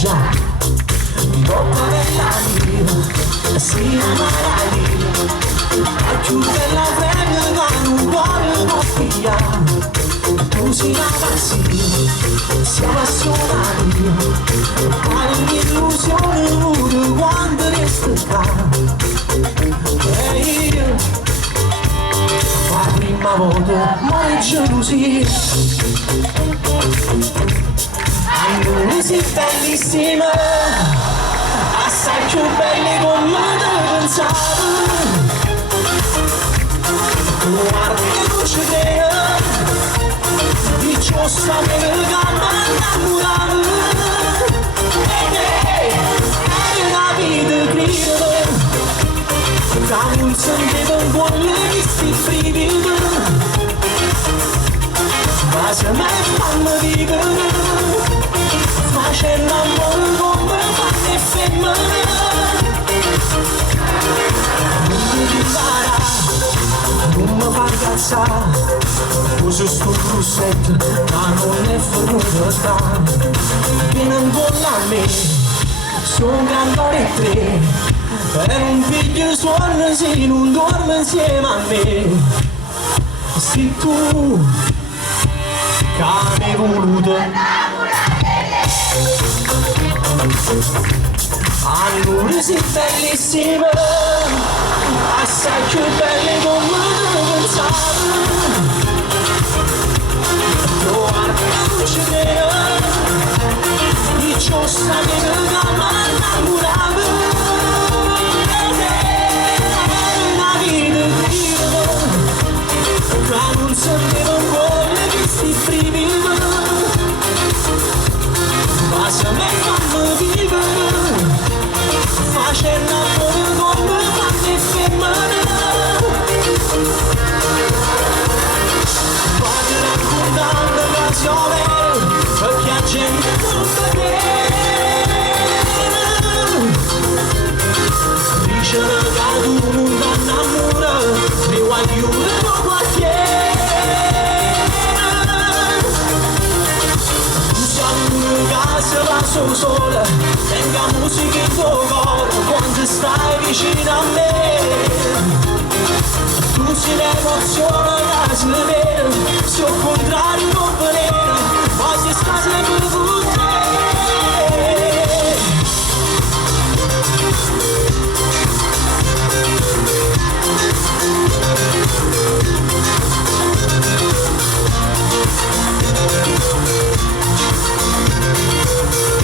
già bocca dell'anima si amarà a più bella venga non vuole confiare tu si ragazzi si appassionati all'illusione di quando resta e io la prima volta muore gelosia amore si bellissima assai più belli come te pensavo guarda che non ci credo di ciò sapere che mi innamoravo è una vita credo da non sentivo un buon leghisti frividi ma se me fanno vivere facendo amore come fanno e femmine non mi ripara non mi fa incazzare uso sto russetto ma non è fornuta che non vuole a me sono grandore tre e un figlio suona se non dorme insieme a me se tu che mi hai voluto allora sei bellissima assai più belle come pensavo guarda non ci credo di ciò sapere che mi innamoravo una vita credo che non sentivo cuore che si friveva ma se me fanno vivere facendo amore come fanno e femmine vado raccontando canzoni perché la gente non vede dice che tu non ti innamori mi voglio un po' quartiere se va solo sola tenga musica in tuo cuore quando stai vicino a me tu sei l'emozione che si vede se al contrario